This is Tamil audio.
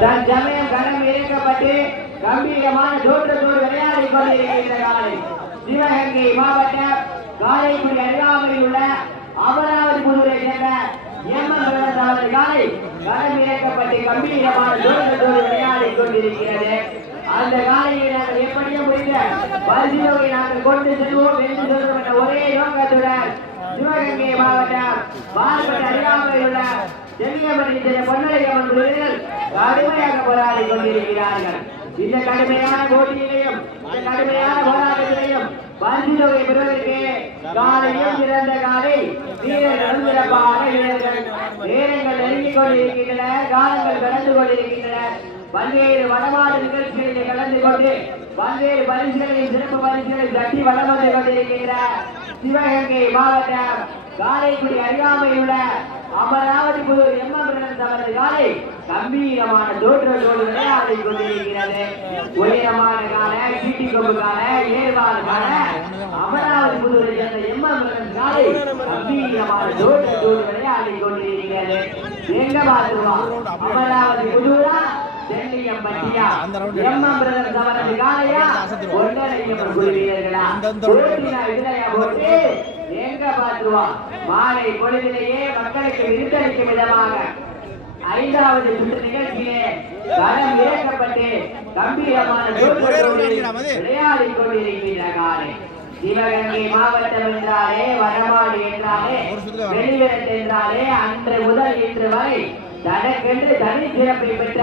தற்சமயம் களம் இறக்கப்பட்டு கம்பீரமான தோற்றத்தோடு விளையாடி கொண்டிருக்கின்ற காலை சிவகங்கை மாவட்டம் காரைக்குடி அருகாமையில் உள்ள அமராவதி புதூரை சேர்ந்த அவரது காலை களம் இறக்கப்பட்டு கம்பீரமான தோற்றத்தோடு விளையாடி கொண்டிருக்கிறது. அந்த காலையை நாங்கள் எப்படியும் முடிந்த பரிசுகளை நாங்கள் கொண்டு செல்வோம் என்று சொல்லுகின்ற ஒரே நோக்கத்துடன் சிவகங்கை மாவட்டம் பால்பட்ட அருகாமையில் உள்ள செல்லியப்பட்டி பொன்னலையம்மன் குழுவினர் கடுமையாக போராடி கொண்டிருக்கிறார்கள். இந்த கடுமையான போட்டியிலையும் இந்த கடுமையான போராட்டத்திலையும் பரிசுகளை பெறுவதற்கு காலையும் சிறந்த காலை வீரர்கள் சிறப்பான வீரர்கள் நேரங்கள் நெருங்கிக் கொண்டிருக்கின்றன. காலங்கள் கடந்து கொண்டிருக்கின்றன. பல்வேறு வடமாடு நிகழ்ச்சிகளில் கலந்து கொண்டு பல்வேறு பரிசுகளின் சிறப்பு பரிசுகளை தட்டி வளம் வந்து கொண்டிருக்கின்ற சிவகங்கை மாவட்டம் காரைக்குடி அருகாமையில் உள்ள அமராவதி புதூர் அவரது காலை கம்பீரமான தோற்றத்தோடு விளையாடி கொண்டிருக்கிறது. உயரமான கால சீட்டி கொம்பு கால ஏர்வாள் கால அமராவதி புதூரை சேர்ந்த காலை கம்பீரமான தோற்றத்தோடு விளையாடி கொண்டிருக்கிறது. எங்க பார்த்துருவா அமராவதி புதூரா செல்லியம்பட்டியா பிரதர்ஸ் அவரது காலையா ஒன்றரையம்மன் குழு வீரர்களா இதுலையா போட்டு எங்க பார்த்துருவா மாலை பொழுதிலேயே மக்களுக்கு விருந்தளிக்கும் விதமாக 5வது சுற்று நிகழ்ச்சியிலே களம் இறக்கப்பட்டு கம்பீரமான விளையாடி கொண்டிருக்கின்ற காலை சிவகங்கை மாவட்டம் என்றாலே வடமாடு என்றாலே வெளிவிரட்டு என்றாலே அன்று முதல் இன்று வரை தனக்கென்று தனி சிறப்பை பெற்ற